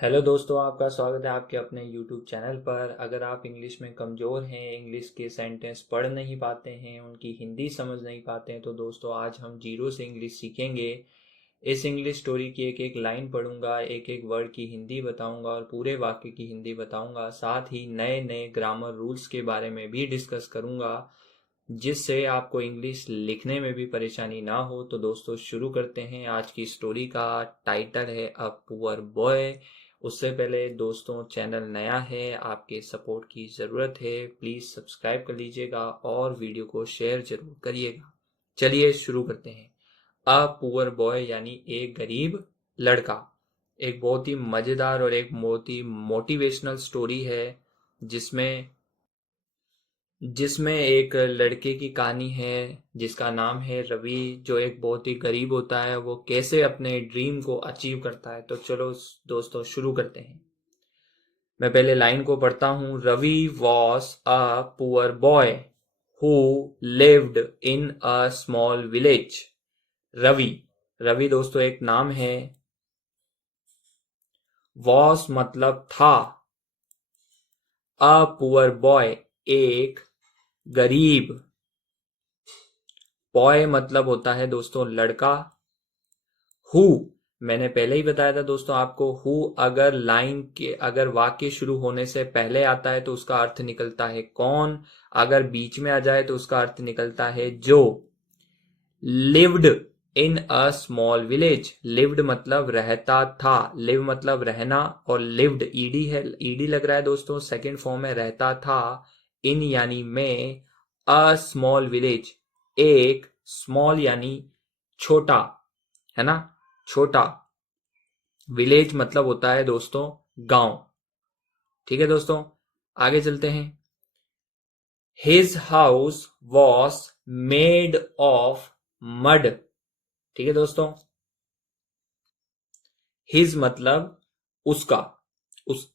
Hello दोस्तों, आपका स्वागत है आपके अपने यूट्यूब चैनल पर। अगर आप इंग्लिश में कमज़ोर हैं, इंग्लिश के सेंटेंस पढ़ नहीं पाते हैं, उनकी हिंदी समझ नहीं पाते हैं, तो दोस्तों आज हम जीरो से इंग्लिश सीखेंगे। इस इंग्लिश स्टोरी की एक एक लाइन पढ़ूंगा, एक एक वर्ड की हिंदी बताऊंगा और पूरे वाक्य की हिंदी बताऊंगा। साथ ही नए नए ग्रामर रूल्स के बारे में भी डिस्कस करूंगा, जिससे आपको इंग्लिश लिखने में भी परेशानी ना हो। तो दोस्तों शुरू करते हैं। आज की स्टोरी का टाइटल है अ पुअर बॉय। उससे पहले दोस्तों, चैनल नया है, आपके सपोर्ट की ज़रूरत है। प्लीज़ सब्सक्राइब कर लीजिएगा और वीडियो को शेयर जरूर करिएगा। चलिए शुरू करते हैं। अ पुअर बॉय यानी एक गरीब लड़का। एक बहुत ही मज़ेदार और एक बहुत ही मोटिवेशनल स्टोरी है, जिसमें जिसमें एक लड़के की कहानी है जिसका नाम है रवि, जो एक बहुत ही गरीब होता है। वो कैसे अपने ड्रीम को अचीव करता है। तो चलो दोस्तों शुरू करते हैं। मैं पहले लाइन को पढ़ता हूँ। Ravi was a poor boy who lived in a small village. Ravi, Ravi दोस्तों एक नाम है। वॉस मतलब था। अ पुअर बॉय एक गरीब। बॉय मतलब होता है दोस्तों लड़का। हु, मैंने पहले ही बताया था दोस्तों आपको, हु अगर वाक्य शुरू होने से पहले आता है तो उसका अर्थ निकलता है कौन। अगर बीच में आ जाए तो उसका अर्थ निकलता है जो। Lived in a small village. Lived मतलब रहता था। लिव मतलब रहना और लिव्ड ईडी है, ईडी लग रहा है दोस्तों, सेकंड फॉर्म में रहता था। इन यानी में, अ स्मॉल विलेज एक, स्मॉल यानी छोटा, है ना, छोटा। विलेज मतलब होता है दोस्तों गांव। ठीक है दोस्तों, आगे चलते हैं। His house was made of mud. ठीक है दोस्तों, हिज मतलब उसका, उस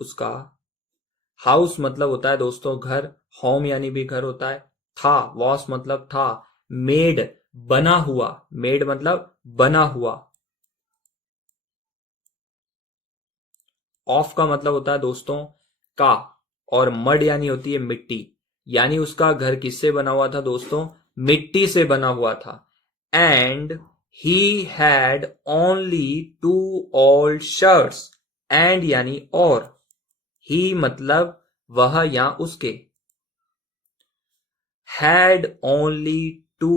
उसका। हाउस मतलब होता है दोस्तों घर। होम यानी भी घर होता है। था, वॉस मतलब था। मेड बना हुआ, मेड मतलब बना हुआ। ऑफ का मतलब होता है दोस्तों का, और मड यानी होती है मिट्टी। यानी उसका घर किससे बना हुआ था दोस्तों? मिट्टी से बना हुआ था। And he had only two old shirts. And यानी और, ही मतलब वह या उसके। Had only two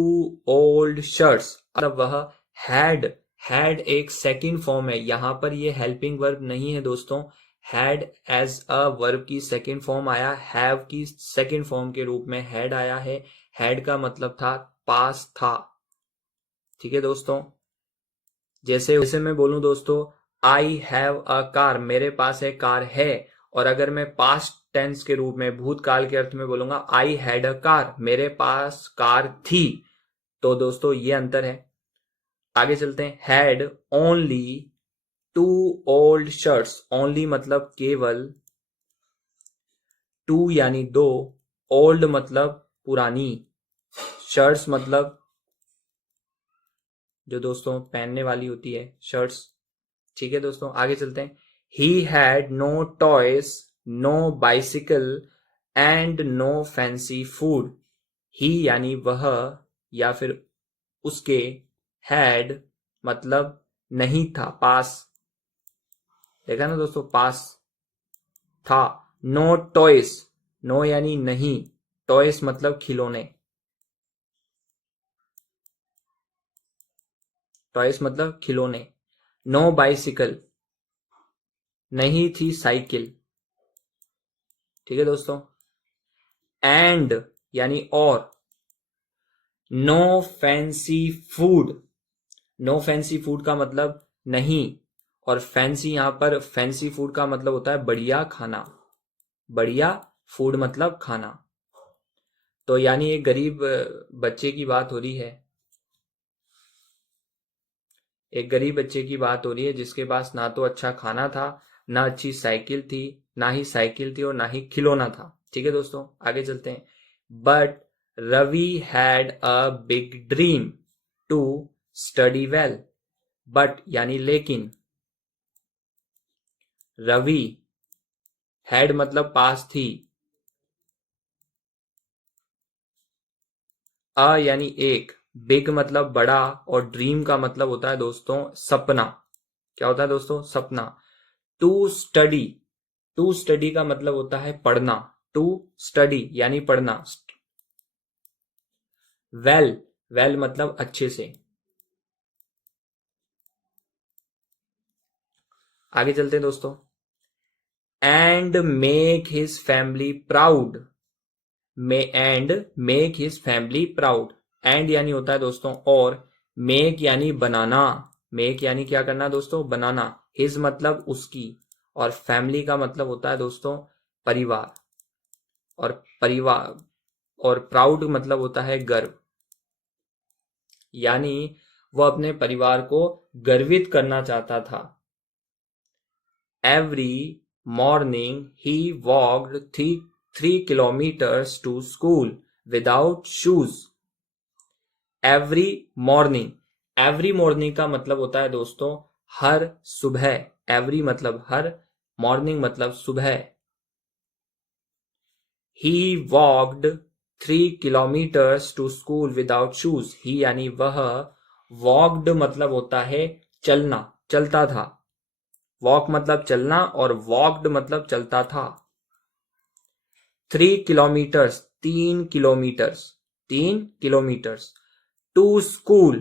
old shirts, मतलब वह हैड, हैड एक सेकंड फॉर्म है। यहां पर ये हेल्पिंग वर्ब नहीं है दोस्तों। हैड एज अ वर्ब की सेकंड फॉर्म आया, हैव की सेकंड फॉर्म के रूप में हैड आया है। हैड का मतलब था पास था। ठीक है दोस्तों, जैसे जैसे मैं बोलूं दोस्तों, आई हैव अ कार, मेरे पास एक कार है। और अगर मैं पास्ट टेंस के रूप में, भूतकाल के अर्थ में बोलूंगा, आई हैड अ कार, मेरे पास कार थी। तो दोस्तों ये अंतर है। आगे चलते हैं। Had only two old shirts. Only मतलब केवल, टू यानी दो, ओल्ड मतलब पुरानी, शर्ट्स मतलब जो दोस्तों पहनने वाली होती है शर्ट्स। ठीक है दोस्तों, आगे चलते हैं। He had no toys, no bicycle and no fancy food. He यानी वह या फिर उसके, हैड मतलब नहीं था, पास, देखा ना दोस्तों, पास था। नो टॉयज, नो यानी नहीं, टॉयज मतलब खिलौने, टॉयज मतलब खिलौने। नो बाइसिकल, नहीं थी साइकिल। ठीक है दोस्तों, एंड यानी और, no fancy food. No fancy food का मतलब नहीं, और फैंसी यहां पर, फैंसी फूड का मतलब होता है बढ़िया खाना। बढ़िया फूड मतलब खाना। तो यानी एक गरीब बच्चे की बात हो रही है। एक गरीब बच्चे की बात हो रही है जिसके पास ना तो अच्छा खाना था, ना अच्छी साइकिल थी, ना ही साइकिल थी और ना ही खिलौना था। ठीक है दोस्तों, आगे चलते हैं। But Ravi had a big dream to study well. But यानी लेकिन, रवि, हैड मतलब पास थी, यानी एक, बिग मतलब बड़ा, और ड्रीम का मतलब होता है दोस्तों सपना। क्या होता है दोस्तों? सपना। टू स्टडी, टू स्टडी का मतलब होता है पढ़ना, टू स्टडी यानी पढ़ना। वेल, वेल मतलब अच्छे से। आगे चलते हैं दोस्तों। And make his family proud, and make his family proud. And यानी होता है दोस्तों और, मेक यानी बनाना, मेक यानी क्या करना दोस्तों? बनाना। हिज मतलब उसकी, और फैमिली का मतलब होता है दोस्तों परिवार, और परिवार, और प्राउड मतलब होता है गर्व, यानी वह अपने परिवार को गर्वित करना चाहता था। Every morning he walked 3 kilometers to school without shoes. Every morning, every morning का मतलब होता है दोस्तों हर सुबह। एवरी मतलब हर, मॉर्निंग मतलब सुबह। He walked 3 kilometers to school without shoes. He यानी वह, वॉकड मतलब होता है चलना, चलता था। वॉक मतलब चलना और वॉकड मतलब चलता था। 3 kilometers 3 kilometers, 3 kilometers to school,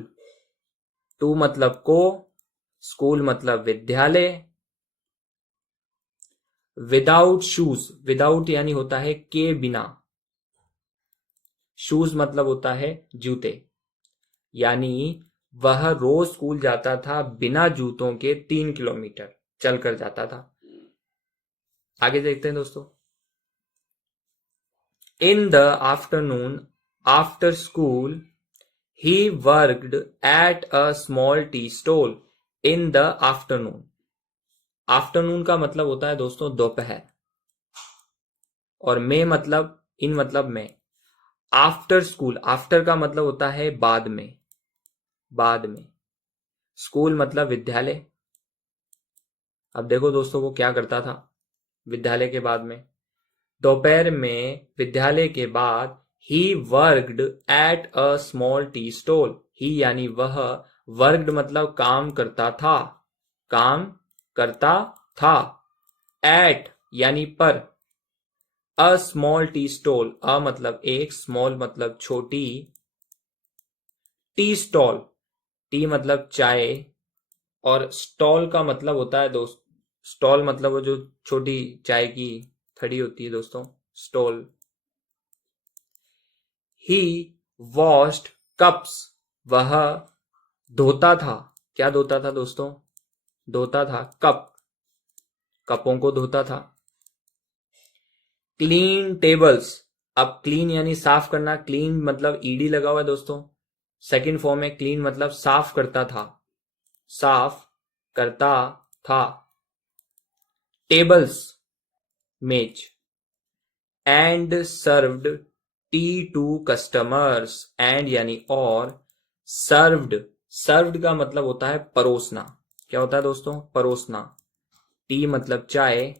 to मतलब को, स्कूल मतलब विद्यालय। विदाउट शूज, विदाउट यानी होता है के बिना, शूज मतलब होता है जूते, यानी वह रोज स्कूल जाता था बिना जूतों के, 3 किलोमीटर चलकर जाता था। आगे देखते हैं दोस्तों। In the afternoon after school he worked at a small tea stall. In the afternoon, afternoon का मतलब होता है दोस्तों दोपहर, और में मतलब, इन मतलब में। आफ्टर स्कूल, आफ्टर का मतलब होता है बाद में, बाद में। स्कूल मतलब विद्यालय। अब देखो दोस्तों वो क्या करता था विद्यालय के बाद में। दोपहर में विद्यालय के बाद he worked at a small tea stall. He यानी वह, वर्कड मतलब काम करता था, काम करता था। एट यानी पर, अ स्मॉल टी स्टॉल, अ मतलब एक, स्मॉल मतलब छोटी, टी स्टॉल, टी मतलब चाय, और स्टॉल का मतलब होता है दोस्त, स्टॉल मतलब वो जो छोटी चाय की थड़ी होती है दोस्तों, स्टॉल। ही वॉश्ड कप्स, वह धोता था। क्या धोता था दोस्तों? धोता था कप, कपों को धोता था। क्लीन टेबल्स, अब क्लीन यानी साफ करना, क्लीन मतलब ईडी लगा हुआ है दोस्तों, सेकंड फॉर्म में क्लीन मतलब साफ करता था, साफ करता था। टेबल्स मेज। And served tea to customers, and यानी और, सर्व्ड, सर्व्ड का मतलब होता है परोसना। क्या होता है दोस्तों? परोसना। टी मतलब चाय,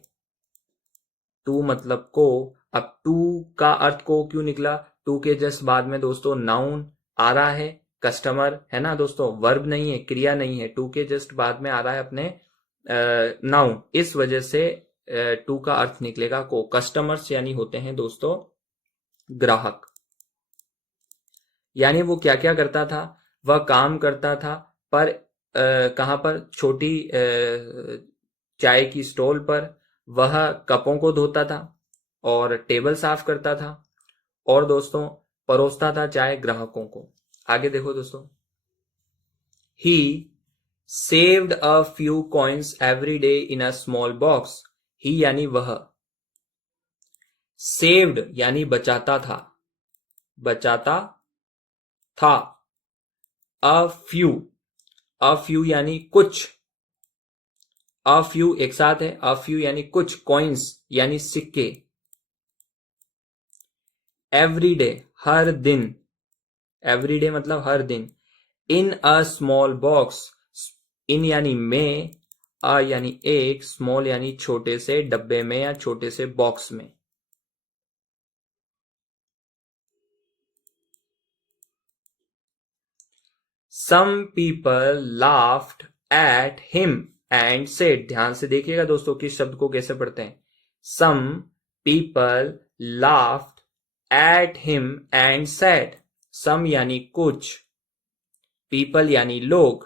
टू मतलब को। अब टू का अर्थ को क्यों निकला? टू के जस्ट बाद में दोस्तों नाउन आ रहा है, कस्टमर है ना दोस्तों, वर्ब नहीं है, क्रिया नहीं है, टू के जस्ट बाद में आ रहा है अपने नाउन, इस वजह से टू का अर्थ निकलेगा को। कस्टमर्स यानी होते हैं दोस्तों ग्राहक। यानी वो क्या क्या करता था? वह काम करता था, पर कहां पर? छोटी चाय की स्टॉल पर। वह कपों को धोता था और टेबल साफ करता था, और दोस्तों परोसता था चाय ग्राहकों को। आगे देखो दोस्तों। He saved a few coins every day in a small box. He यानी वह, सेव्ड यानी बचाता था, बचाता था। अ फ्यू, अ फ्यू यानी कुछ, अ फ्यू एक साथ है, अ फ्यू यानी कुछ, कॉइन्स यानी सिक्के। एवरी डे हर दिन, एवरी डे मतलब हर दिन। इन अ स्मॉल बॉक्स, इन यानी में, अ यानी एक, स्मॉल यानी छोटे से डब्बे में या छोटे से बॉक्स में। Some people laughed at him and said. ध्यान से देखिएगा दोस्तों कि शब्द को कैसे पढ़ते हैं। Some people laughed at him and said. Some यानी कुछ, पीपल यानी लोग,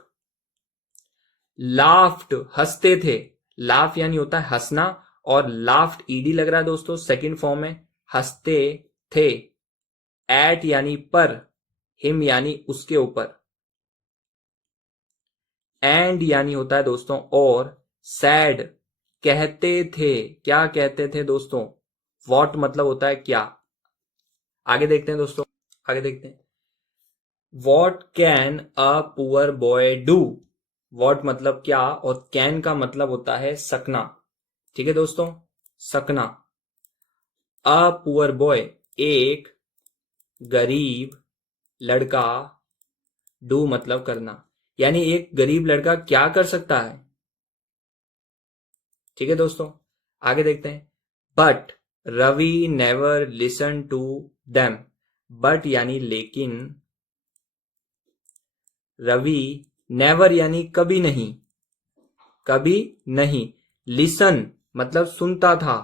लाफ्ड हंसते थे। लाफ यानी होता है हंसना, और लाफ्ड ईडी लग रहा है दोस्तों, सेकंड फॉर्म में, हंसते थे। एट यानी पर, हिम यानी उसके ऊपर, एंड यानी होता है दोस्तों और, सैड कहते थे। क्या कहते थे दोस्तों? वॉट मतलब होता है क्या। आगे देखते हैं दोस्तों, आगे देखते हैं। What can a poor boy do. What मतलब क्या, और कैन का मतलब होता है सकना। ठीक है दोस्तों, सकना। अ पुअर बॉय एक गरीब लड़का, डू मतलब करना, यानी एक गरीब लड़का क्या कर सकता है। ठीक है दोस्तों, आगे देखते हैं। But Ravi never listen to them. But यानी लेकिन, रवि नेवर यानी कभी नहीं, कभी नहीं। लिसन मतलब सुनता था,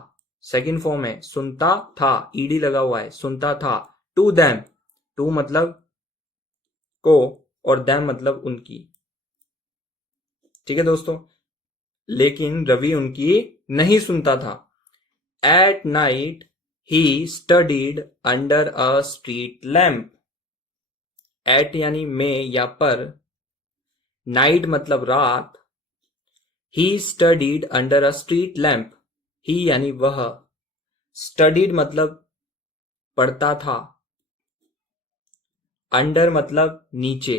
सेकंड फॉर्म है, सुनता था, ईडी लगा हुआ है, सुनता था। टू देम, टू मतलब को, और देम मतलब उनकी। ठीक है दोस्तों, लेकिन रवि उनकी नहीं सुनता था। At night he studied under a street lamp. At यानी में या पर, नाइट मतलब रात, he studied under a street lamp. He यानी वह, स्टडीड मतलब पढ़ता था, अंडर मतलब नीचे,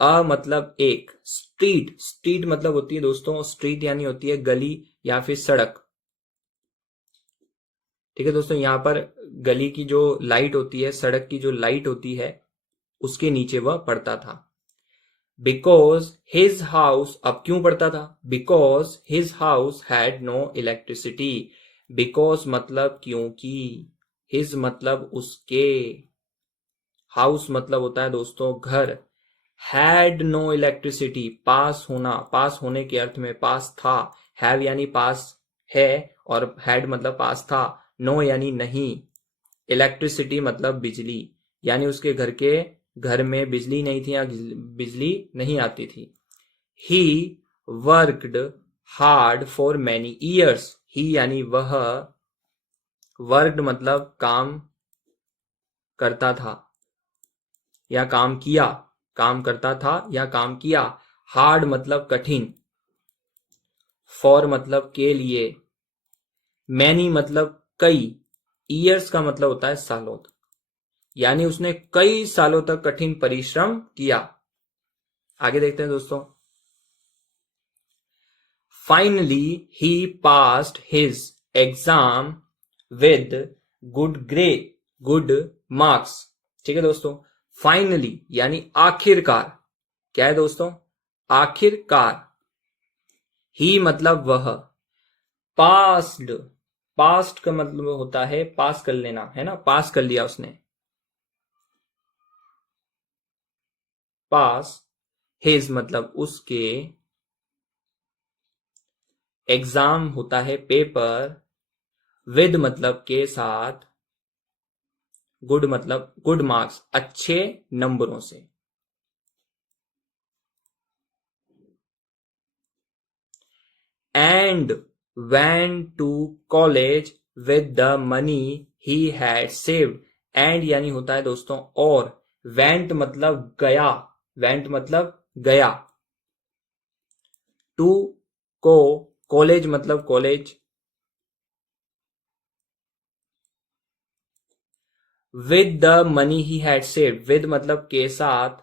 अ मतलब एक, स्ट्रीट, स्ट्रीट मतलब होती है दोस्तों, स्ट्रीट यानी होती है गली या फिर सड़क। ठीक है दोस्तों, यहां पर गली की जो लाइट होती है, सड़क की जो लाइट होती है, उसके नीचे वह पढ़ता था। बिकॉज हिज हाउस, अब क्यों पढ़ता था? Because his house had no electricity. Because मतलब क्योंकि, हिज मतलब उसके, हाउस मतलब होता है दोस्तों घर, हैड नो इलेक्ट्रिसिटी पास होना, पास होने के अर्थ में पास था। हैव यानी पास है, और हैड मतलब पास था। नो यानी नहीं, इलेक्ट्रिसिटी मतलब बिजली, यानी उसके घर में बिजली नहीं थी या बिजली नहीं आती थी। He worked hard for many years. He यानी वह, वर्कड मतलब काम करता था या काम किया, काम करता था या काम किया। हार्ड मतलब कठिन, फॉर मतलब के लिए, मैनी मतलब कई, ईयर्स का मतलब होता है सालों तक, यानी उसने कई सालों तक कठिन परिश्रम किया। आगे देखते हैं दोस्तों। Finally he passed his exam with good marks. ठीक है दोस्तों, फाइनली यानी आखिरकार, क्या है दोस्तों? आखिरकार। ही मतलब वह, पास्ड, पास्ट का मतलब होता है पास कर लेना, है ना, पास कर लिया उसने, पास। हिज मतलब उसके, एग्जाम होता है पेपर, विद मतलब के साथ, गुड मतलब गुड मार्क्स अच्छे नंबरों से। And went to college with the money he had saved. And यानी होता है दोस्तों और, वेंट मतलब गया, वेंट मतलब गया, टू को, कॉलेज मतलब college, with the money he had saved, with मतलब के साथ,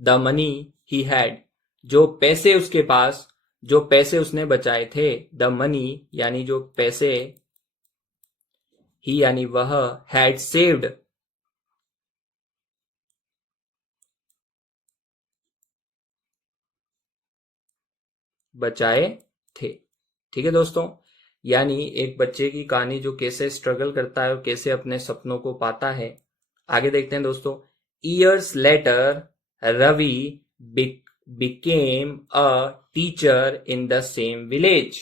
द मनी ही हैड जो पैसे उसके पास, जो पैसे उसने बचाए थे, द मनी यानी जो पैसे, ही यानी वह, हैड सेव्ड बचाए थे। ठीक है दोस्तों, यानी एक बच्चे की कहानी जो कैसे स्ट्रगल करता है और कैसे अपने सपनों को पाता है। आगे देखते हैं दोस्तों। Years later Ravi became a teacher in the same village.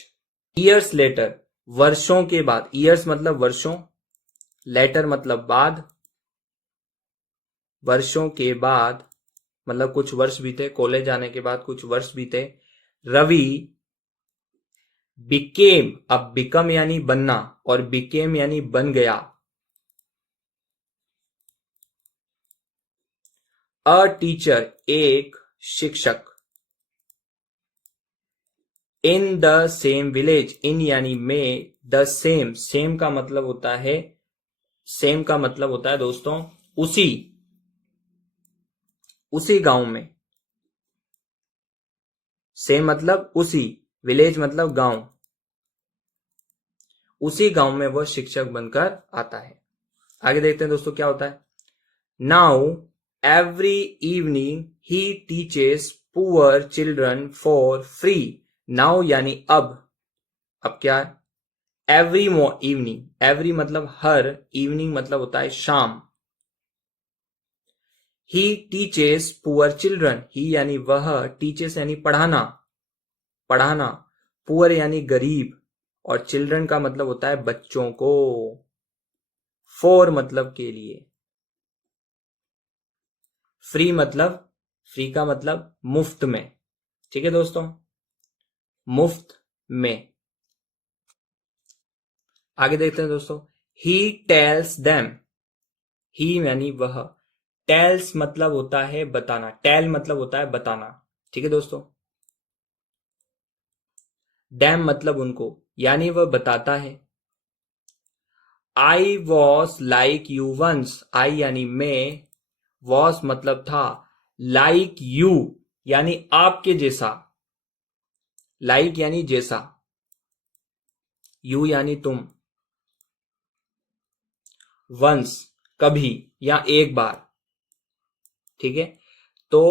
Years later, वर्षों के बाद। ईयर्स मतलब वर्षों, लेटर मतलब बाद, वर्षों के बाद मतलब कुछ वर्ष बीते, कॉलेज जाने के बाद कुछ वर्ष बीते। रवि बिकेम, अब बिकम यानी बनना और बिकेम यानी बन गया। अ टीचर, एक शिक्षक। इन द सेम विलेज, इन यानी में, द सेम, सेम का मतलब होता है, सेम का मतलब होता है दोस्तों उसी, उसी गांव में। सेम मतलब उसी, विलेज मतलब गांव, उसी गांव में वह शिक्षक बनकर आता है। आगे देखते हैं दोस्तों क्या होता है। Now every evening he teaches poor children for free. Now यानी अब क्या है, एवरी इवनिंग, एवरी मतलब हर, इवनिंग मतलब होता है शाम। ही टीचेस पुअर चिल्ड्रन, ही यानी वह, टीचेस यानी पढ़ाना, पढ़ाना, पुअर यानी गरीब, और चिल्ड्रन का मतलब होता है बच्चों को। फॉर मतलब के लिए, फ्री मतलब, फ्री का मतलब मुफ्त में। ठीक है दोस्तों, मुफ्त में। आगे देखते हैं दोस्तों। ही टेल्स देम, ही यानी वह, टेल्स मतलब होता है बताना, टेल मतलब होता है बताना। ठीक है दोस्तों, देम मतलब उनको, यानी वह बताता है। I was like you once, I यानी मैं, वॉज मतलब था, लाइक यू यानी आपके जैसा, लाइक यानी जैसा, यू यानी तुम, वंस कभी या एक बार। ठीक है, तो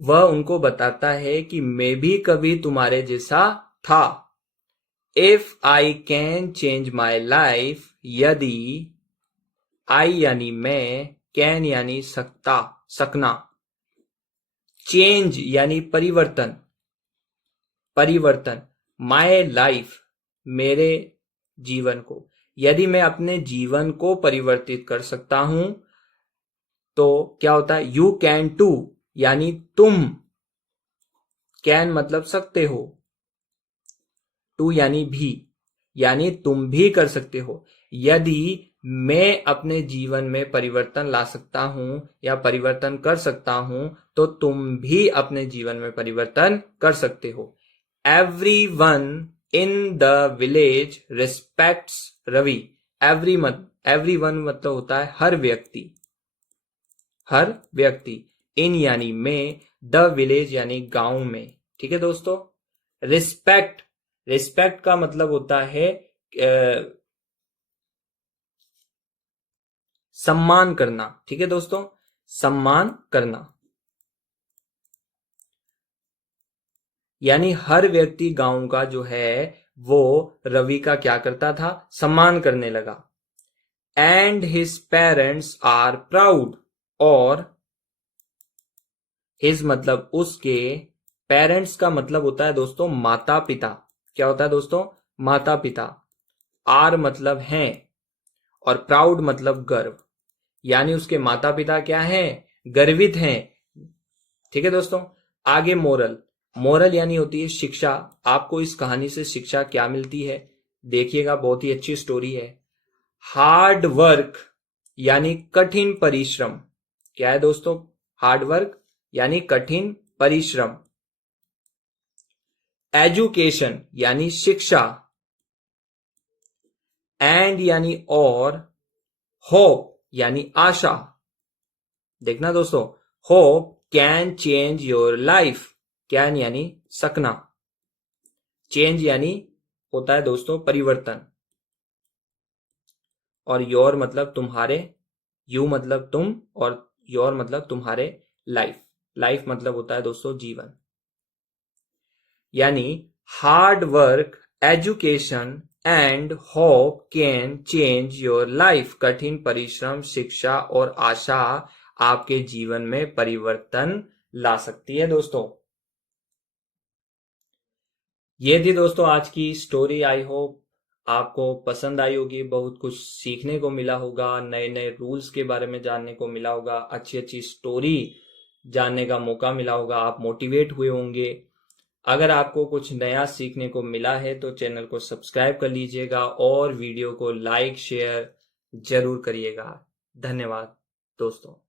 वह उनको बताता है कि मैं भी कभी तुम्हारे जैसा था। If I can change my life, यदि, आई यानी मैं, कैन यानी सकता, सकना, चेंज यानी परिवर्तन, परिवर्तन, माई लाइफ मेरे जीवन को, यदि मैं अपने जीवन को परिवर्तित कर सकता हूं तो क्या होता है, यू कैन टू, यानी तुम, कैन मतलब सकते हो, टू यानी भी, यानी तुम भी कर सकते हो। यदि मैं अपने जीवन में परिवर्तन ला सकता हूं या परिवर्तन कर सकता हूं तो तुम भी अपने जीवन में परिवर्तन कर सकते हो। Everyone in the village respects Ravi. Everyone मतलब होता है हर व्यक्ति, हर व्यक्ति, इन यानी में, द विलेज यानी गांव में। ठीक है दोस्तों, रिस्पेक्ट, रिस्पेक्ट का मतलब होता है सम्मान करना। ठीक है दोस्तों, सम्मान करना, यानी हर व्यक्ति गांव का जो है वो रवि का क्या करता था, सम्मान करने लगा। And his parents are proud, और हिज मतलब उसके, पेरेंट्स का मतलब होता है दोस्तों माता पिता। क्या होता है दोस्तों, माता पिता। आर मतलब हैं और प्राउड मतलब गर्व, यानी उसके माता पिता क्या हैं, गर्वित हैं। ठीक है दोस्तों, आगे मोरल, मोरल यानी होती है शिक्षा। आपको इस कहानी से शिक्षा क्या मिलती है, देखिएगा, बहुत ही अच्छी स्टोरी है। हार्ड वर्क यानी कठिन परिश्रम। क्या है दोस्तों, हार्ड वर्क यानी कठिन परिश्रम। एजुकेशन यानी शिक्षा। एंड यानी और, होप यानी आशा। देखना दोस्तों, hope can change your life, can यानी सकना, चेंज यानी होता है दोस्तों परिवर्तन, और योर मतलब तुम्हारे, यू मतलब तुम, और योर मतलब तुम्हारे, लाइफ, लाइफ मतलब होता है दोस्तों जीवन। यानी hard work, education and hope can change your life. कठिन परिश्रम, शिक्षा और आशा आपके जीवन में परिवर्तन ला सकती है दोस्तों। ये थी दोस्तों आज की स्टोरी। आई होप आपको पसंद आई होगी, बहुत कुछ सीखने को मिला होगा, नए नए रूल्स के बारे में जानने को मिला होगा, अच्छी अच्छी स्टोरी जानने का मौका मिला होगा, आप मोटिवेट हुए होंगे। अगर आपको कुछ नया सीखने को मिला है तो चैनल को सब्सक्राइब कर लीजिएगा और वीडियो को लाइक शेयर जरूर करिएगा। धन्यवाद दोस्तों।